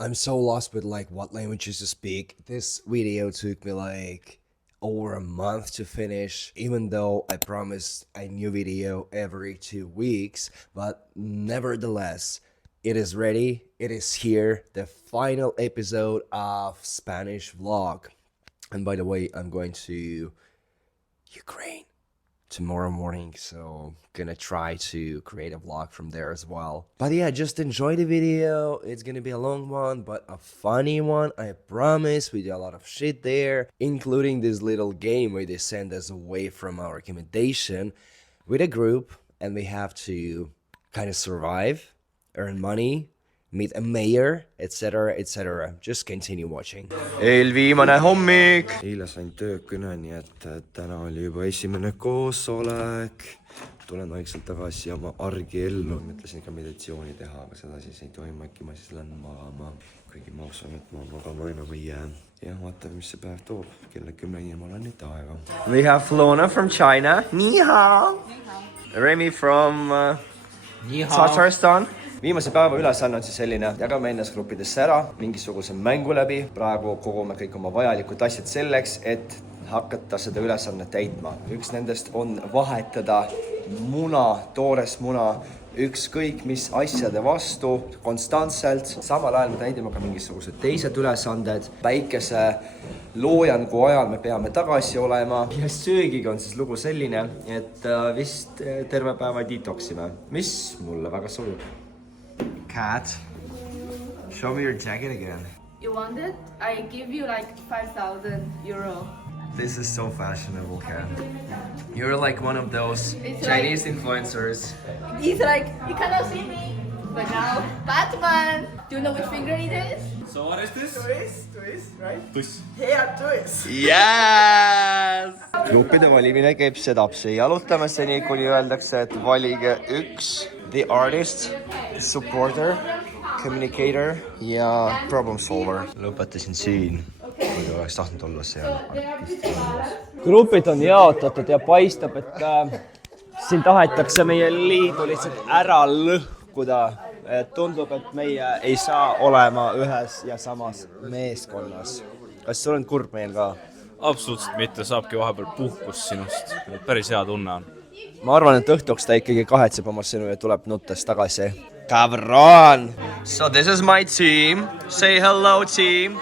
I'm so lost with like what languages to speak. This video took me like over a month to finish, even though I promised a new video every 2 weeks. But nevertheless, it is ready. It is here, the final episode of Spanish vlog. And by the way, I'm going to Ukraine tomorrow morning, so gonna try to create a vlog from there as well. But yeah, just enjoy the video. It's gonna be a long one but a funny one, I promise. We do a lot of shit there, including this little game where they send us away from our accommodation with a group, and we have to kind of survive, earn money, meet a mayor, etc, etc. Just continue watching. Eelviimane hommik. Eile sain töökõne, nii et täna oli juba esimene koosolek. Tulen vaikselt tagasi oma argiellu. Mõtlesin ka meditatsiooni teha, aga seda siis ei toimu, äkki ma siis lähen magama. Kuigi ma usun, et ma magama enam ei jää. Ja vaatame, mis see päev toob. Kella 10 ma olen nüüd aega. We have Flona from China. Ni hao. Remy from Tatarstan. Viimase päeva ülesanne on siis selline, jagame ennast gruppidesse ära, mingisuguse mängu läbi. Praegu kogume kõik oma vajalikud asjad selleks, et hakata seda ülesannet täitma. Üks nendest on vahetada muna, toores muna, ükskõik mis asjade vastu konstantselt. Samal ajal me täidime ka mingisugused teised ülesanded. Päikese loojangu ajal me peame tagasi olema. Ja söögiga on siis lugu selline, et vist terve päeva detoksime, mis mulle väga sobib. Kat, show me your jacket again. You want it? I give you like 5,000 euro. This is so fashionable, Kat. You're like one of those Chinese influencers. He's like, you cannot see me. But now, Batman. Do you know which finger it is? So what is this? Twist, right? Twist. Hair twist. Yes! Gruppide valimine käib sedapsi. Jalutame seni, kuni öeldakse, et valige üks. The artist, the supporter, communicator ja problem solver. Lõpetasin siin. Kui oleks tahtnud olla seal. Grupid on jaotatud ja paistab, et siin tahetakse meie liidu lihtsalt ära lõhkuda. Tundub, et meie ei saa olema ühes ja samas meeskonnas. Kas sul on kurb meil ka? Absoluutselt mitte, saabki vahepeal puhkus sinust. Päris hea tunne on. Ma arvan, et õhtuks ta ikkagi kahetseb oma sõnu ja tuleb nuttes tagasi. Cabron! So this is my team. Say hello, team.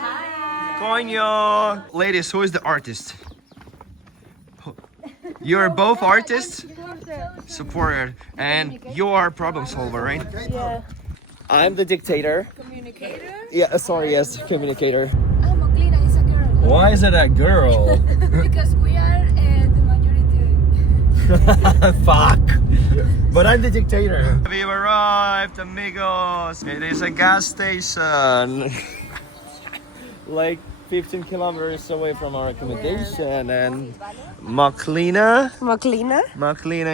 Coño! Ladies, who is the artist? You're both artists? Supporter. And you are problem solver, right? Yeah. I'm the dictator. Communicator? Yeah, sorry, yes, communicator. Moklina is a girl. Why is it a girl? Because we are the majority. Fuck! But I'm the dictator. We've arrived, amigos. It is a gas station. Like 15 kilometers away from our accommodation, and Moklina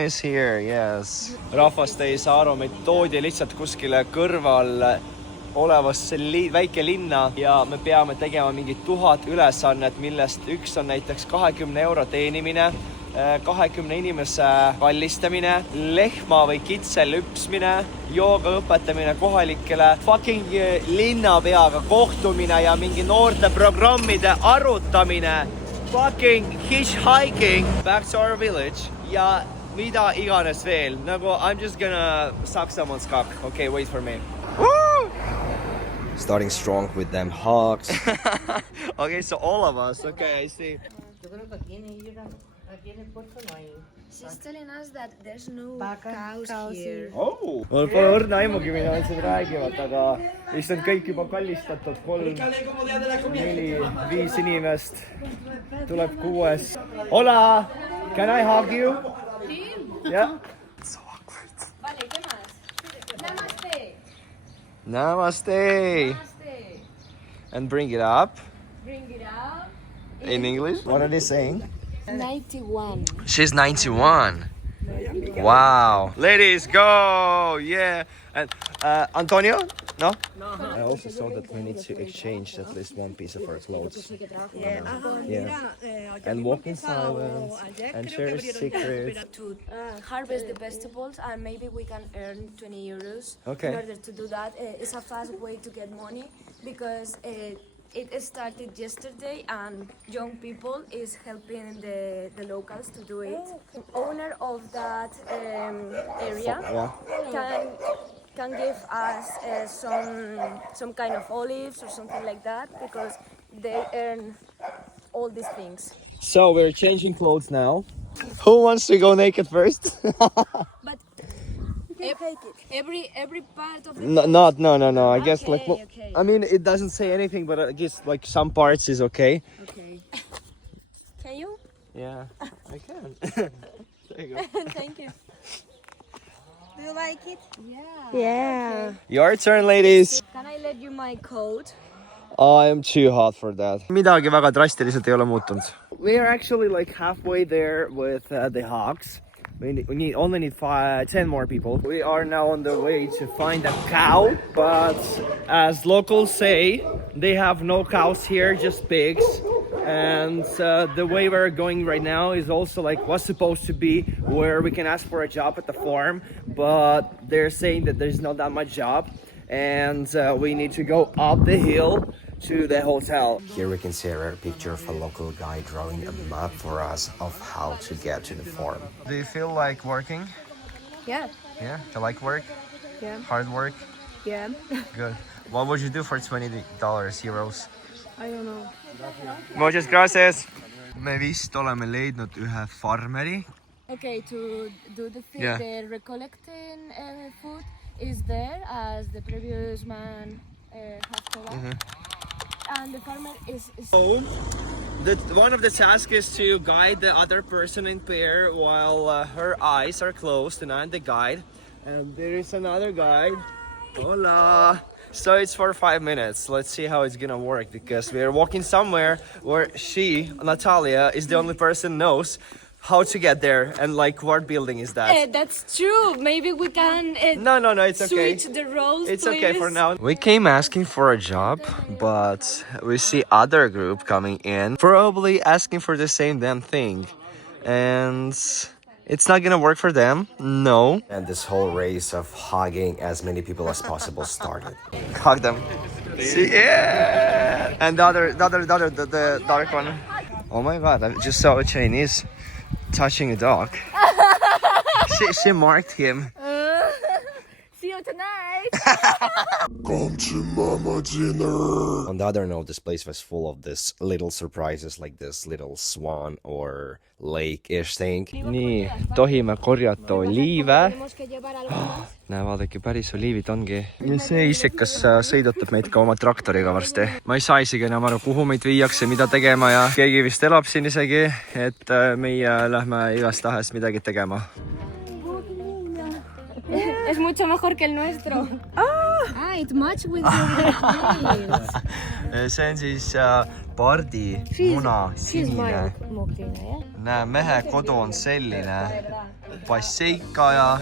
is here, yes. Rahvast ei saa aru, meid toodi lihtsalt kuskile kõrval olevasse väike linna ja me peame tegema mingi 1000 ülesannet, millest üks on näiteks 20 euro teenimine, 20 inimese kallistamine, lehma või kitse lüpsmine, jooga õpetamine kohalikele, fucking linnapeaga kohtumine ja mingi noorte programmide arutamine, fucking hitchhiking back to our village ja mida iganes veel. Nagu, I'm just gonna suck someone's cock. Okay, wait for me. Woo! Starting strong with them hugs. Okay, so all of us. Okay, I see. She's telling us that there's no cows here. Oh! Mul pole õrna aimugi, mida nad siin räägivad, aga lihtsalt kõik juba kallistatud. 3, 4, 5 inimest. Tuleb 6. Hola! Can I hug you? Yeah. So awkward. Vale, ¿qué más? Namaste. Namaste. Namaste. And bring it up Bring it up. in English. What are they saying? 91. She's 91. Wow. Ladies, go! Yeah. And Antonio? No? I also saw that we need to exchange at least one piece of our clothes. Yeah. And walk in silence and share secrets. To harvest the vegetables and maybe we can earn 20 euros. Okay. In order to do that, it's a fast way to get money. because it started yesterday and young people is helping the locals to do it. The owner of that area can give us some kind of olives or something like that because they earn all these things. So we're changing clothes now. Who wants to go naked first? But every part of the No. I guess like, well, okay. I mean, it doesn't say anything, but I guess like some parts is okay. Okay. Can you? Yeah, I can. There you go. Thank you. Do you like it? Yeah. Yeah. Your turn, ladies. Can I let you my coat? I am too hot for that. Midagi väga drastiliselt ei ole muutunud. We are actually like halfway there with the hogs. We only need 10 more people. We are now on the way to find a cow, but as locals say, they have no cows here, just pigs. And the way we're going right now is also like was supposed to be where we can ask for a job at the farm, but they're saying that there's not that much job, and we need to go up the hill to the hotel. Here we can see a rare picture of a local guy drawing a map for us of how to get to the farm. Do you feel like working? Yeah. Yeah? Do you like work? Yeah. Hard work? Yeah. Good. What would you do for $20 euros? I don't know. Muchas gracias! Me vist oleme leidnud ühe farmeri. Okay, to do the thing, Yeah. the recollecting food is there as the previous man has told us. And the farmer is One of the tasks is to guide the other person in pair while her eyes are closed and I'm the guide. And there is another guide. Hola! So it's for 5 minutes. Let's see how it's gonna work because we are walking somewhere where she, Natalia, is the only person knows how to get there and like what building is that. that's true. Maybe we can No, it's okay. switch the roles. It's okay for now. We came asking for a job, but we see other group coming in, probably asking for the same damn thing. And it's not gonna work for them, no. And this whole race of hogging as many people as possible started. Hug them. See, yeah! And the dark one. Oh my god, I just saw a Chinese touching a dog. she marked him. See you tonight. Come to mama dinner. On the other note, this place was full of this little surprises like this little swan or lake-ish thing. Nii, tohime korjata oliive. Näe, vaadake, päris oliivid ongi. Ja see isekas sõidutab meid ka oma traktoriga varsti. Ma ei saa isegi enam aru, kuhu meid viiakse, mida tegema ja keegi vist elab siin isegi, et meie lähme igastahes midagi tegema. Es mucho mejor que el nuestro. It's much with your See on siis pardi muna sinine. Näe, mehe kodu on selline passeika ja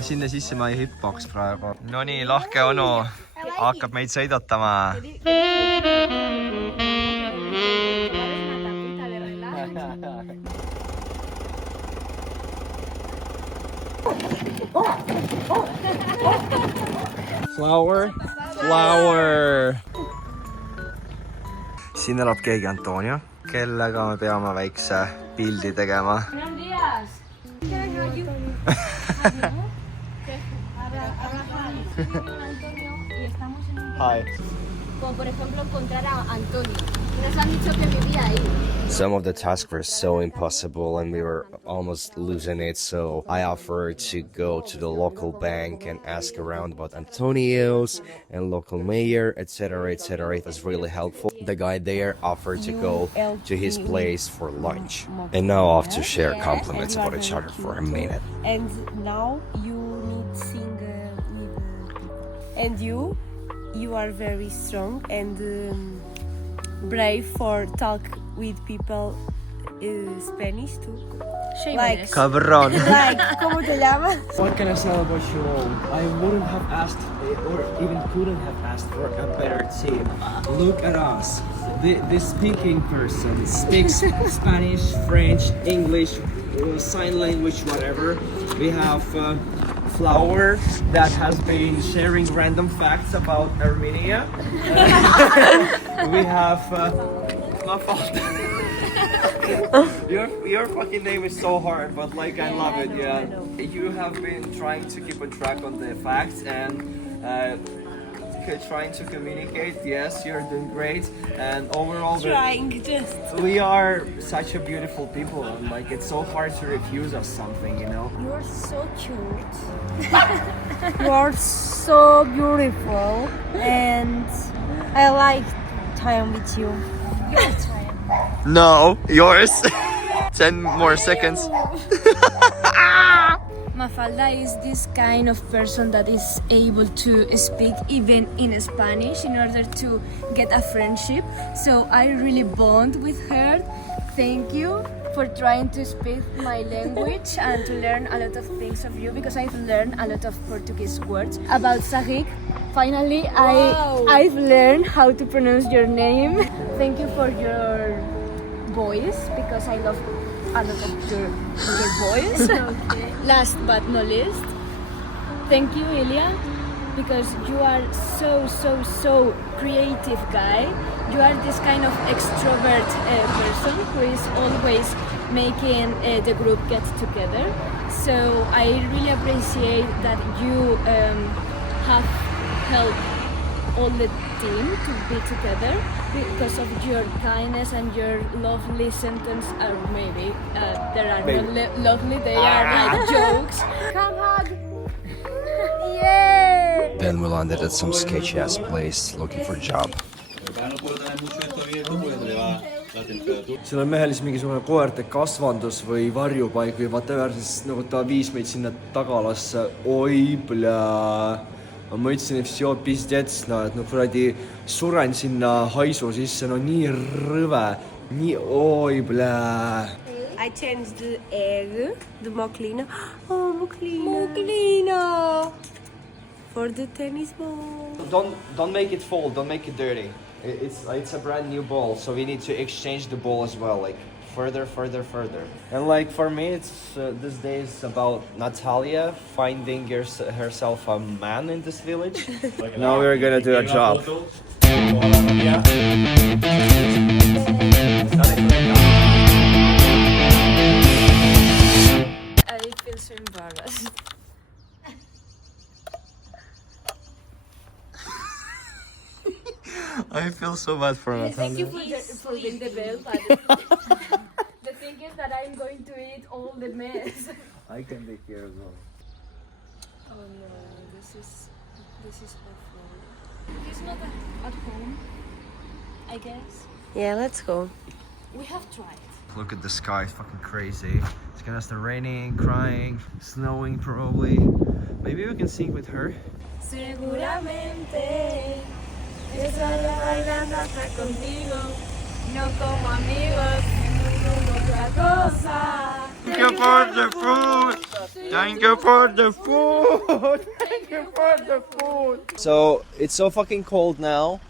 sinna sisse ma ei hüppaks praegu. No nii, lahke onu hakkab meid sõidutama. Flower. Siin elab keegi Antonio, kellega me peame väikse pildi tegema. Hi. Como por ejemplo encontrar a Antonio. Nos han dicho que vivía ahí. Some of the tasks were so impossible and we were almost losing it, so I offered to go to the local bank and ask around about Antonio's and local mayor, etc, etc. It was really helpful. The guy there offered to go to his place for lunch. And now off to share compliments about each other for a minute. And now you need sing with and you are very strong and brave for talk with people Spanish too. Like Cabron. like ¿cómo te llamas? What can I say about you all? I wouldn't have asked or even couldn't have asked for a better team. Look at us. The speaking person speaks Spanish, French, English, sign language, whatever. We have Flower that has been sharing random facts about Armenia. We have my fault. Your fucking name is so hard, but like I love it. Yeah, you have been trying to keep a track on the facts and trying to communicate. Yes, you're doing great, and overall we are such a beautiful people, and like it's so hard to refuse us something, you know. You are so cute. You are so beautiful, and I like time with you. Your time. No, yours. 10 more seconds. Mafalda is this kind of person that is able to speak even in Spanish in order to get a friendship. So I really bond with her. Thank you for trying to speak my language and to learn a lot of things of you, because I've learned a lot of Portuguese words. About Sahik, finally I've learned how to pronounce your name. Thank you for your voice, because I love a lot of your voice. Okay. Last but not least, thank you, Ilya, because you are so creative guy. You are this kind of extrovert person who is always making the group get together. So I really appreciate that you have helped all the team to be together because of your kindness and your lovely sentence, or maybe there are not lovely, they are like jokes. Come hug! Yeah! Then we landed at some sketchy ass place looking for a job. sellel mehel siis mingisugune koerte kasvandus või varjupaik või whatever, siis nagu ta viis meid sinna tagalasse. Oi, plää. Ma ütlesin, et see pizdets, no, et no kuradi suren sinna haisu sisse, no nii rõve, nii oi, plää. I changed the egg, the Moklina. Oh, Moklina! For the tennis ball. Don't make it fall, don't make it dirty. It's a brand new ball, so we need to exchange the ball as well, like further. And like for me, it's this day is about Natalia finding herself a man in this village. Now we're gonna do a job. I feel so embarrassed. I feel so bad for Natalia. Thank you for ringing the bell, but the thing is that I'm going to eat all the mess. I can take care as well. Oh no, this is awful. He's not at home, I guess. Yeah, let's go. We have tried. Look at the sky, it's fucking crazy. It's gonna start raining, crying, snowing probably. Maybe we can sing with her. Seguramente estaré bailando hasta contigo, no como amigos, ninguna otra cosa. Thank you for the food! Thank you for the food! Thank you for the food! So, it's so fucking cold now.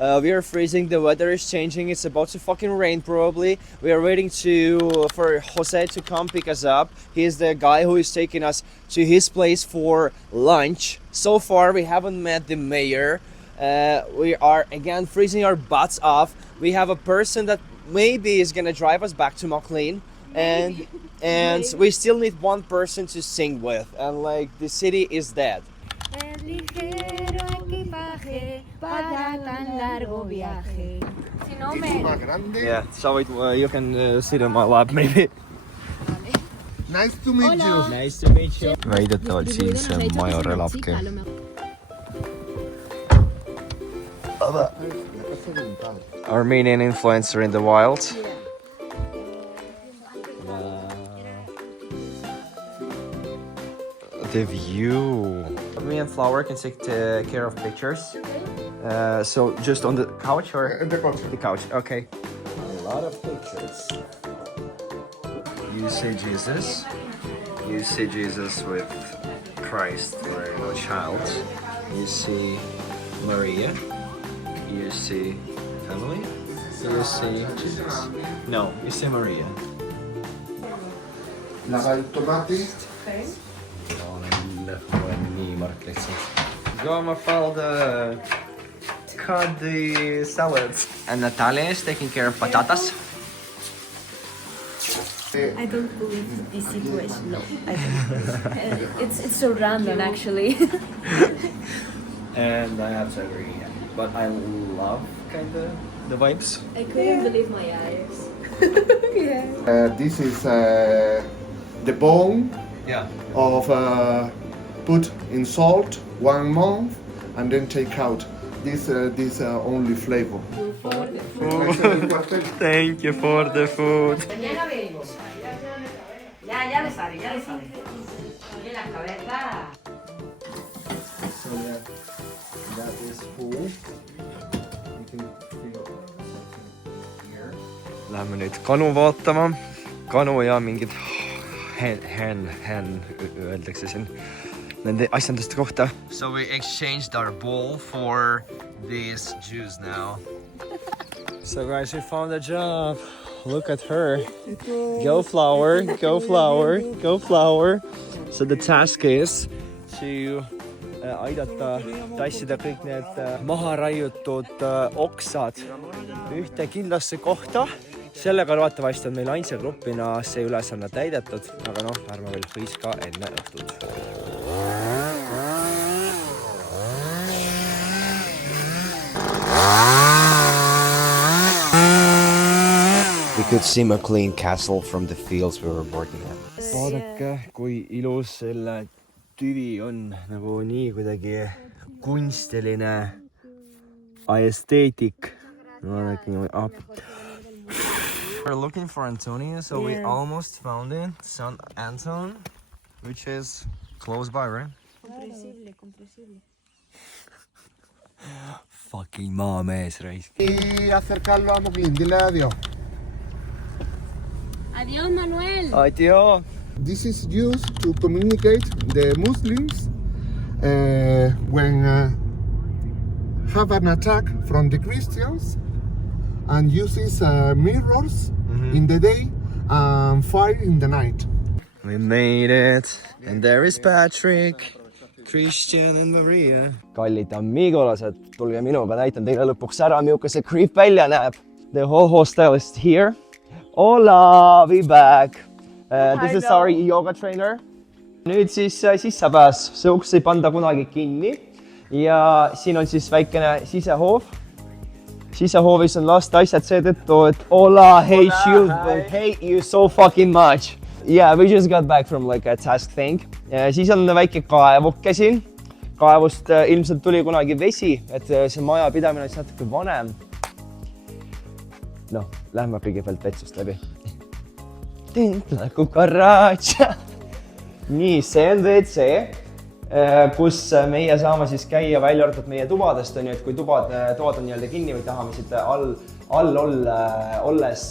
We are freezing, the weather is changing, it's about to fucking rain probably. We are waiting for Jose to come pick us up. He is the guy who is taking us to his place for lunch. So far we haven't met the mayor. We are again freezing our butts off. We have a person that maybe is gonna drive us back to McLean. And we still need one person to sing with. And like, the city is dead. Yeah, so you can sit on my lap maybe. Nice to meet you. Nice to meet you. Väidetavalt siin see major elabki. Armenian influencer in the wild. The view. Me and Flower can take care of pictures. So just on the couch or? The couch. The couch, okay. A lot of pictures. You see Jesus. You see Jesus with Christ or a child. You see Maria. You see Emily. You see Jesus. No, you see Maria. Lava il tomati. mul on nii mark lihtsalt. Goma found cut the salads. And Natalia is taking care of patatas. I don't believe this situation. No, I don't. It's so random, actually. And I have to agree. But I love kinda the vibes. I couldn't believe my eyes. This is the bone Yeah. of put in salt 1 month and then take out. This only flavor. Thank you for the food. So yeah, that is full. You can feel here. Lähme nüüd kanu vaatama. Kanu ja mingid öeldakse siin nende asjanduste kohta. So we exchanged our bowl for this juice now. So guys, we found a job. Look at her. Go flower, go flower, go flower. So the task is to aidata tassida kõik need maha raiutud oksad ühte kindlasse kohta. Sellega arvatavasti on meil ainsa grupina see ülesanne täidetud, aga noh, ärme veel hõiska enne õhtut. We could see McLean Castle from the fields we were working at. Vaadake, kui ilus selle tüvi on, nagu nii kuidagi kunstiline aesthetic. Vaadake, up. We're looking for Antonia, so we almost found it. San Anton, which is close by, right? Fucking maamees, raisk. Y acercarlo a Moquín, dile adiós. Adiós, Manuel. Adiós. This is used to communicate the Muslims when have an attack from the Christians and uses mirrors in the day and fire in the night. We made it. And there is Patrick, Christian and Maria. Kallid amigolased, tulge minuga, näitan teile lõpuks ära, milline see creep välja näeb. The whole hostel is here. Hola, we back. This is our yoga trainer. Nüüd siis sissepääs. See uks ei panda kunagi kinni. Ja siin on siis väikene sisehoov. Sisehoovis on laste asjad seetõttu, et Ola hates you, hate you so fucking much. Yeah, we just got back from like a task thing. Siis on väike kaevuke siin. Kaevust ilmselt tuli kunagi vesi, et see maja pidamine on natuke vanem. No, lähme kõigepealt vetsust läbi. Nagu garaaž. Nii, see on WC, kus meie saame siis käia välja arvatud meie tubadest, on ju, et kui toad on nii-öelda kinni või tahame siit all olles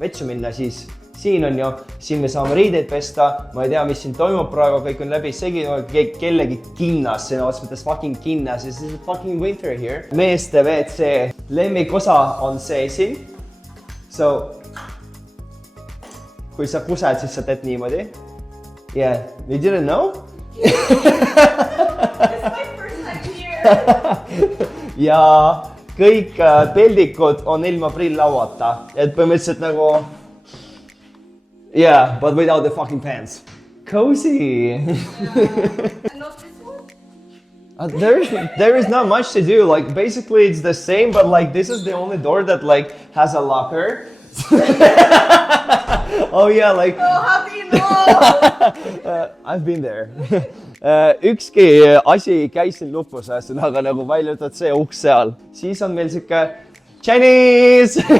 vetsu minna, siis siin on ju, siin me saame riideid pesta, ma ei tea, mis siin toimub praegu, kõik on läbi segi, kellegi kinnas, see on mõttes fucking kinnas, this is fucking winter here. Meeste WC, lemmikosa on see siin. So, kui sa kused, siis sa teed niimoodi. Yeah, you didn't know? It's my first time here. Ja kõik peldikud on ilma prilllauata, et põhimõtteliselt nagu yeah, but without the fucking pants. Cozy. Not this one? There is not much to do. Like basically it's the same, but like this is the only door that like has a locker. Oh yeah, like Oh, how do you know? I've been there. Ükski asi ei käi siin lupus, aga nagu välja ütled see uks seal. Siis on meil siuke Chinese. We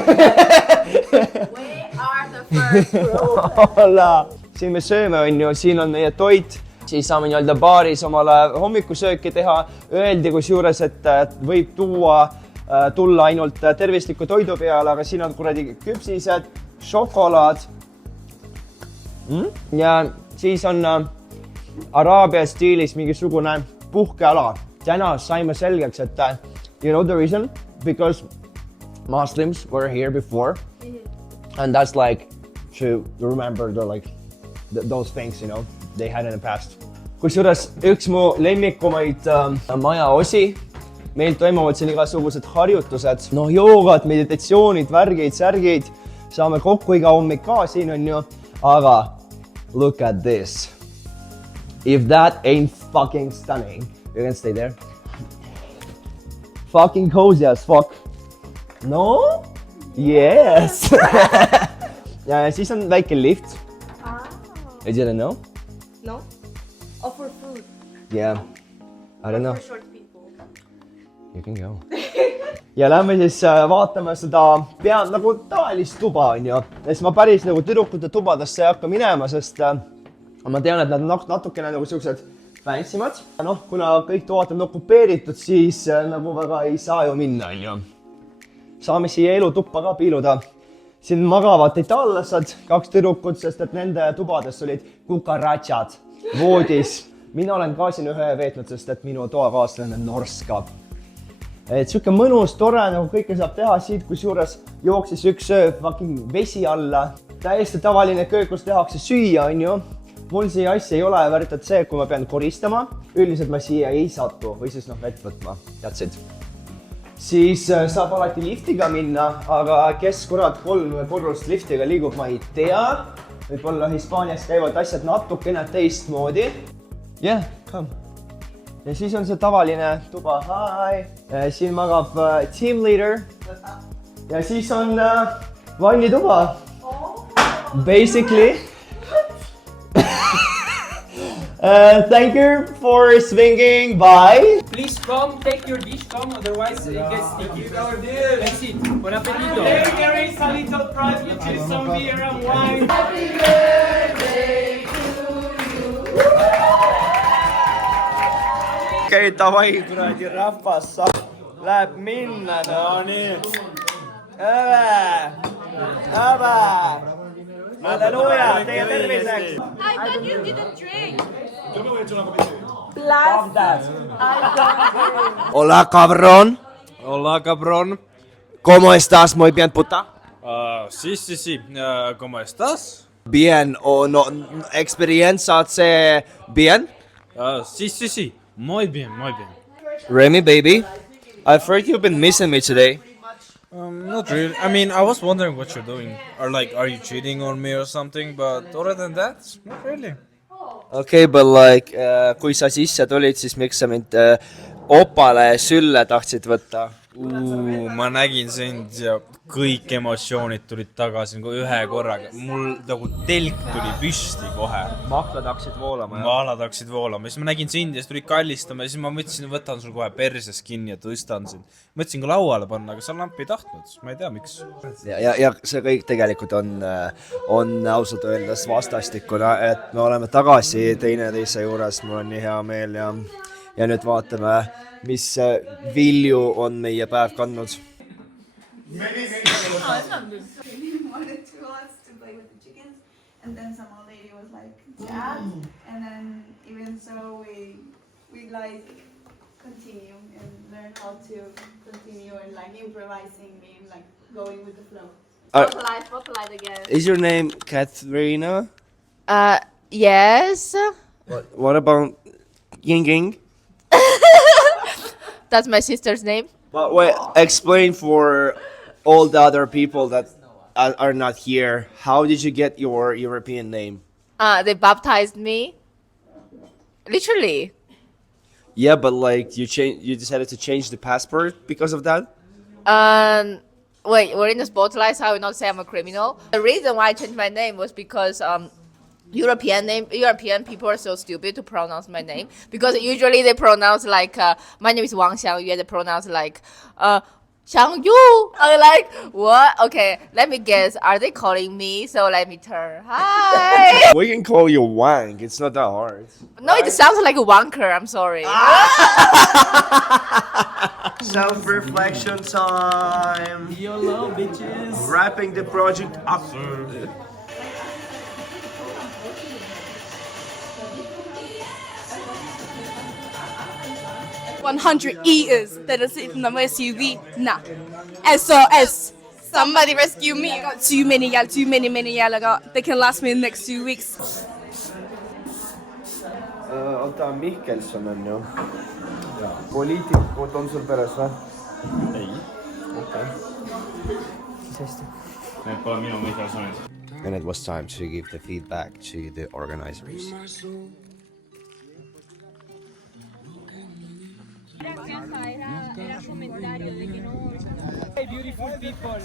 are the first group. Hola. Siin me sööme, on ju, siin on meie toit. Siis saame nii-öelda baaris omale hommikusööki teha. Öeldi kusjuures, et võib tulla ainult tervisliku toidu peale, aga siin on kuradi küpsised, šokolaad. Ja siis on Araabia stiilis mingisugune puhkeala. Täna saime selgeks, et you know the reason? Because Muslims were here before. And that's like to remember those things, you know, they had in the past. kusjuures üks mu lemmikumaid majaosi. Meil toimuvad siin igasugused harjutused, joogad, meditatsioonid, värgid, särgid. Saame kokku iga hommik ka siin on ju, aga look at this. If that ain't fucking stunning, you can stay there. Fucking cozy as fuck. No? Yes! Ja siis on väike lift. You didn't know? No? Oh, for food. Yeah. I don't know. For short people. You can go. Ja lähme siis vaatame seda nagu tavalist tuba on ju. Ja siis ma päris nagu tüdrukute tubadesse ei hakka minema, sest ma tean, et nad on natukene nagu siuksed fancy'mad. Kuna kõik toad on okupeeritud, siis nagu väga ei saa ju minna on ju. Saame siia elutuppa ka piiluda. Siin magavad itaallased, 2 tüdrukut, sest et nende tubades olid kukaratšad voodis. Mina olen ka siin ühe veetnud, sest et minu toakaaslane norskab. Et siuke mõnus, tore, nagu kõike saab teha siit, kus juures jooksis üks fucking vesi alla. Täiesti tavaline köök, kus tehakse süüa, on ju. Mul siia asja ei ole, värtad see, kui ma pean koristama. Üldiselt ma siia ei satu või siis vett võtma. That's it. Siis saab alati liftiga minna, aga kes kurat 3 korrust liftiga liigub, ma ei tea. Võib-olla Hispaanias käivad asjad natukene teistmoodi. Yeah, come. Ja siis on see tavaline tuba. Hi. Siin magab team leader. Ja siis on vannituba. Basically. Thank you for swinging. Bye. Please come, take your dish, come, otherwise it gets sticky. That's it. Buen appetito. There is a little prize, which is some beer and wine. Happy birthday to you. Okei, davai, kuradi rahvas läheb minna, no nii. Hüve. Halleluja, teie terviseks. I thought you didn't drink. Hola, cabrón. Hola, cabrón. ¿Cómo estás, muy bien, puta? Sí. ¿Cómo estás? Bien, o no, experiencia hace bien? Sí. Muy bien. Remy, baby, I've heard you've been missing me today. Not really. I mean, I was wondering what you're doing. Or like, are you cheating on me or something? But other than that, not really. Okay, but like, kui sa sisse tulid, siis miks sa mind opale sülle tahtsid võtta? Ma nägin sind ja kõik emotsioonid tulid tagasi nagu ühe korraga. Mul nagu telk tuli püsti kohe. Mahlad hakkasid voolama. Mahlad hakkasid voolama. Siis ma nägin sind ja siis tuli kallistama ja siis ma mõtlesin, võtan sul kohe perses kinni ja tõstan sind. Mõtlesin ka lauale panna, aga sa lampi ei tahtnud. Ma ei tea, miks. Ja see kõik tegelikult on ausalt öeldes vastastikuna, et me oleme tagasi teineteise juures. Mul on nii hea meel ja nüüd vaatame, mis vilju on meie päev kandnud. Wanted to play with the chickens, and then some old lady was like, yeah, and then even so we like continue and learn how to continue and like improvising and like going with the flow. Spotlight again. Is your name Katharina? Yes. What about Ying? That's my sister's name. But wait, explain for all the other people that are not here. How did you get your European name? They baptized me. Literally. Yeah, but like you decided to change the passport because of that? Wait, we're in the spotlight, so I will not say I'm a criminal. The reason why I changed my name was because European people are so stupid to pronounce my name, because usually they pronounce like my name is Wang Xiangyu, they pronounce like Xiangyu. I'm like, what? Okay, let me guess. Are they calling me? So let me turn. Hi. We can call you Wang. It's not that hard. No, it sounds like a wanker. I'm sorry. Self-reflection time. YOLO, bitches. Wrapping the project up. 100 eaters that are sitting in the SUV. Nah. SOS. Somebody rescue me. I got too many, many. They can last me in the next 2 weeks. oota, Mihkelson on ju. Poliitikud on sul peres või? ei. Okay. Siis hästi. Need pole minu Mihkelsonid. And it was time to give the feedback to the organizers. Hey, beautiful people.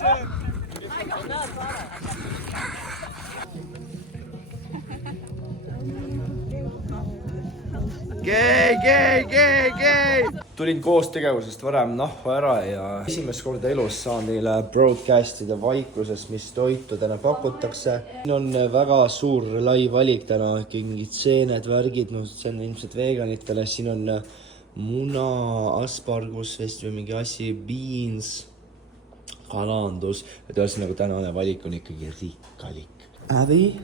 Tulin koostegevusest varem nahku ära ja esimest korda elus saan teile broadcastida vaikusest, mis toitu täna pakutakse. Siin on väga suur lai valik täna, mingid seened, värgid, no see on ilmselt veganitele. Siin on muna, aspargus, või mingi asi, beans, kalandus. Et ühesõnaga tänane valik on ikkagi rikkalik. Abby?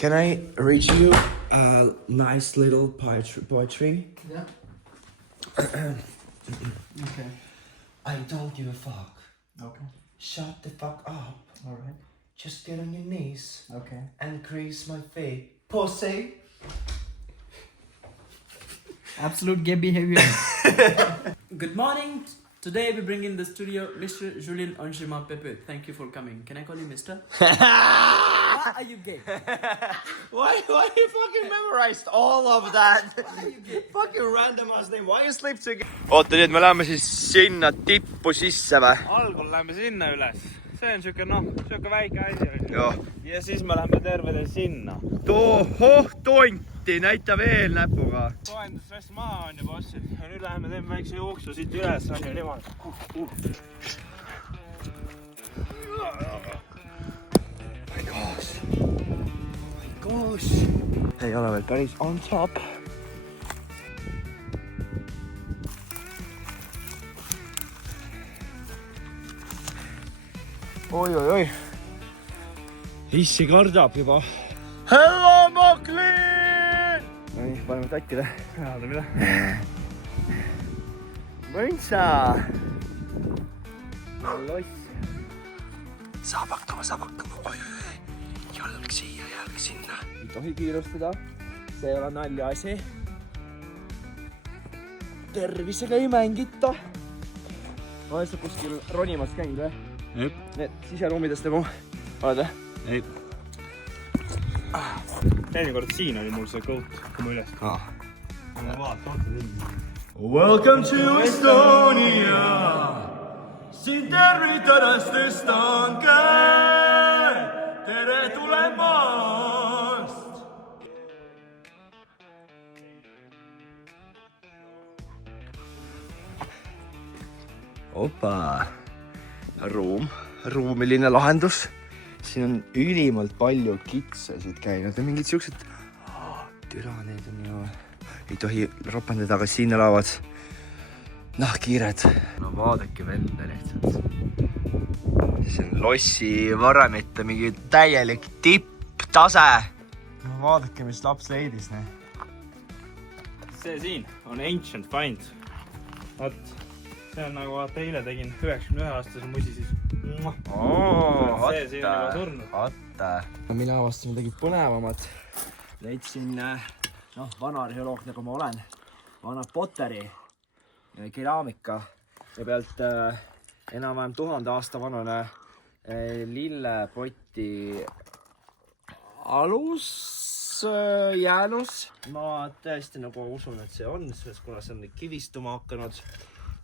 Can I read you a nice little poetry? Yeah. Okay. I don't give a fuck. Okay. Shut the fuck up. All right. Just get on your knees Okay. and grease my feet. Pussy. Absolute gay behavior. Good morning. Today we bring in the studio Mr. Julien Onjima Pepe. Thank you for coming. Can I call you Mr.? Why are you gay? Why you fucking memorized all of that? Fucking random ass name. Why you sleep together? Oota, nüüd me läheme siis sinna tippu sisse või? Algul läheme sinna üles. See on siuke väike asi. Joo. Ja siis me läheme tervele sinna. Tohoh, tonti, näita veel näpuga. Soendusrest maha on juba ossid. Ja nüüd läheme teeme väikse jooksu siit üles. On ju niimoodi. My gosh. My gosh. Ei ole veel päris on top. Oi. Issi kardab juba. Hello, Maklin! No nii, paneme tattile. Jääda mida. Mõnsa! Loss. Saab hakkama. Oi. Jalg siia, jalg sinna. Ei tohi kiirustada. See ei ole nalja asi. Tervisega ei mängita. Oled sa kuskil ronimas käinud või? Jep. Need siseruumidest nagu. Oled või? Ei. Teinekord siin oli mul see kõut, kui ma üles. Ma vaatan otsa sinna. Welcome to Estonia. Siin tervitades tõstan käe. Tere tulemast. Opa. Ruumiline lahendus. Siin on ülimalt palju kitsasid käinud ja mingid siuksed türa, need on ju ei tohi ropendada, aga siin elavad nahkhiired. No vaadake venda lihtsalt. See on lossi varemete mingi täielik tipptase. No vaadake, mis laps leidis. See siin on ancient find. Vaat, see on nagu vaata eile tegin 91-aastase musi siis. See siin on juba surnud. Mina avastasin midagi põnevamat. Leidsin, vana arheoloog nagu ma olen, vana poteri, keraamika ja pealt enam-vähem 1000 aasta vanane lillepoti alus jäänus. Ma tõesti nagu usun, et see on, sest kuna see on kivistuma hakanud,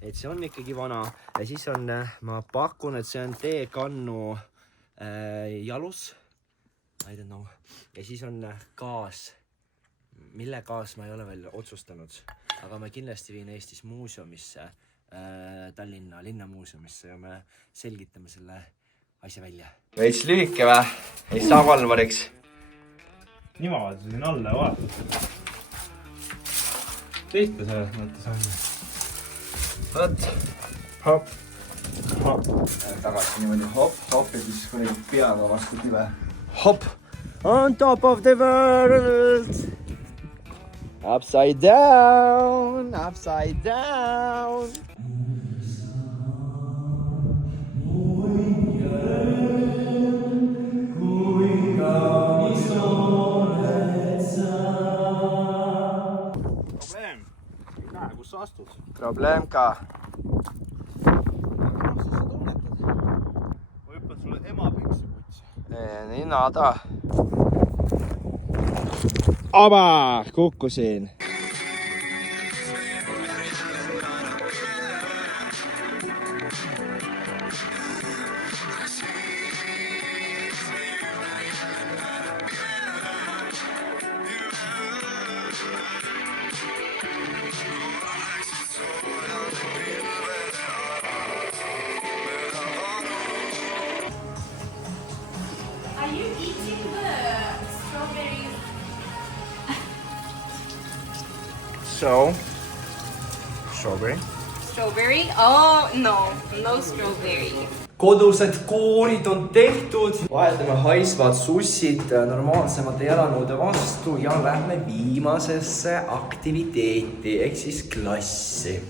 et see on ikkagi vana. Ja siis on, ma pakun, et see on teekannu jalus. I don't know. Ja siis on gaas. Mille gaas ma ei ole veel otsustanud. Aga ma kindlasti viin Eestis muuseumisse, Tallinna linnamuuseumisse ja me selgitame selle asja välja. Veits lühike või? Ei saa valvariks. Nii ma vaatasin alla ja vaatasin. Lihtne selles mõttes on. Võt. Hop. Tagasi niimoodi hop ja siis kuidagi peaga vastu kive. Hop. On top of the world. Upside down. Upside down. Problemka. ma hüppan sulle ema pükse kutsi. Nii nada. Aba, kukkusin. Are you eating the strawberries? So, strawberry. Strawberry? Oh, no. No strawberry. Kodused koonid on tehtud. Vahetame haisvad sussid normaalsemate jalanõude vastu ja lähme viimasesse aktiviteeti ehk siis klassi.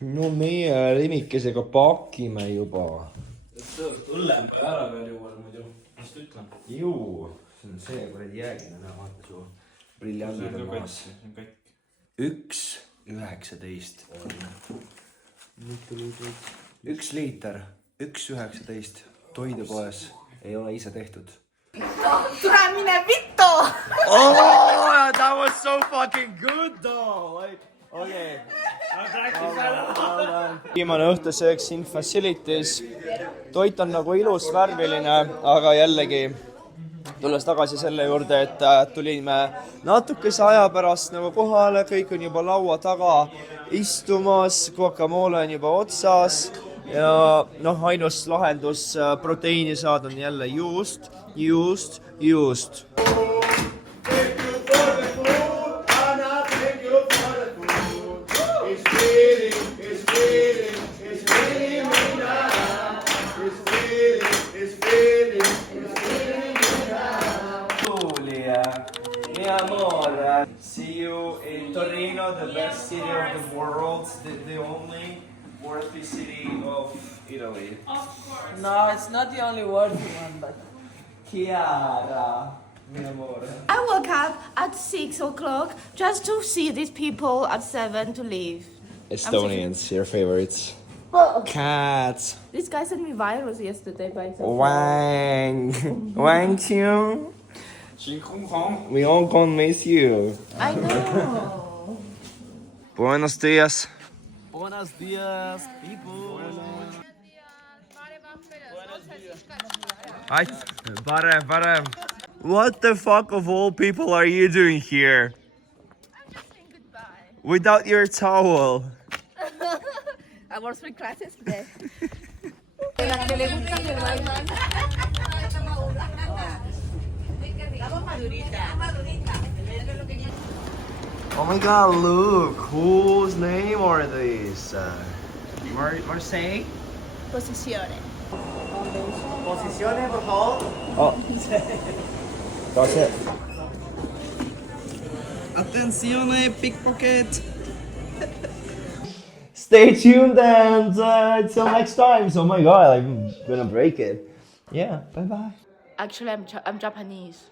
No meie lemmikesega pakime juba. Õllem või ära veel juua muidu. Mis ta ütlen? Juu, see on see kuradi jäägine näha, vaata su briljandid on maas. 1,19 1 liiter, 1,19 toidupoes ei ole ise tehtud. Tule mine vittu! Oh, that was so fucking good though. Like, okay. Viimane õhtusöök siin facilities. Toit on nagu ilus, värviline, aga jällegi tulles tagasi selle juurde, et tulime natukese aja pärast nagu kohale, kõik on juba laua taga istumas, guacamole on juba otsas ja noh, ainus lahendus proteiini saada on jälle juust. Mi amore, see you in Torino, the best city of the world, the only worthy city of Italy. No, it's not the only worthy one, but Chiara, mi amore. I woke up at 6 o'clock just to see these people at 7 to leave. Estonians, your favorites. Cats. This guy sent me virus yesterday by himself. Wank you. We all gonna miss you. I know. Buenos dias. Buenos dias, people. Hi. Parem. What the fuck of all people are you doing here? Without your towel. I was 3 classes today. Oh my god, look, whose name are these? Marseille? Posizione. Posizione, por favor. Oh. That's it. Attenzione, pickpocket. Stay tuned and until next time. So, oh my god, I'm gonna break it. Yeah, bye bye. Actually, I'm Japanese.